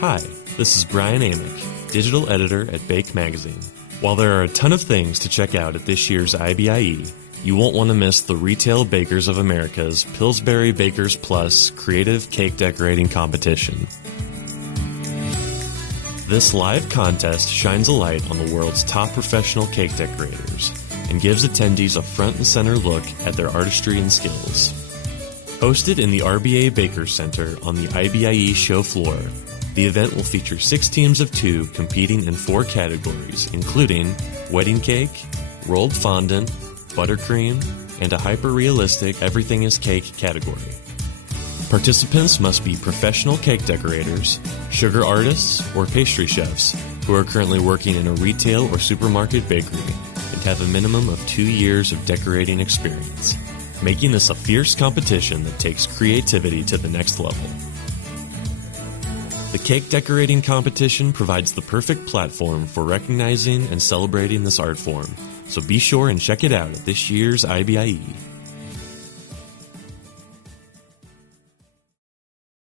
Hi, this is Brian Amick, digital editor at Bake Magazine. While there are a ton of things to check out at this year's IBIE, you won't want to miss the Retail Bakers of America's Pillsbury Bakers Plus Creative Cake Decorating Competition. This live contest shines a light on the world's top professional cake decorators and gives attendees a front and center look at their artistry and skills. Hosted in the RBA Bakers Center on the IBIE show floor, the event will feature 6 teams of 2 competing in 4 categories, including wedding cake, rolled fondant, buttercream, and a hyper-realistic everything is cake category. Participants must be professional cake decorators, sugar artists, or pastry chefs who are currently working in a retail or supermarket bakery and have a minimum of 2 years of decorating experience, making this a fierce competition that takes creativity to the next level. The cake decorating competition provides the perfect platform for recognizing and celebrating this art form, so be sure and check it out at this year's IBIE.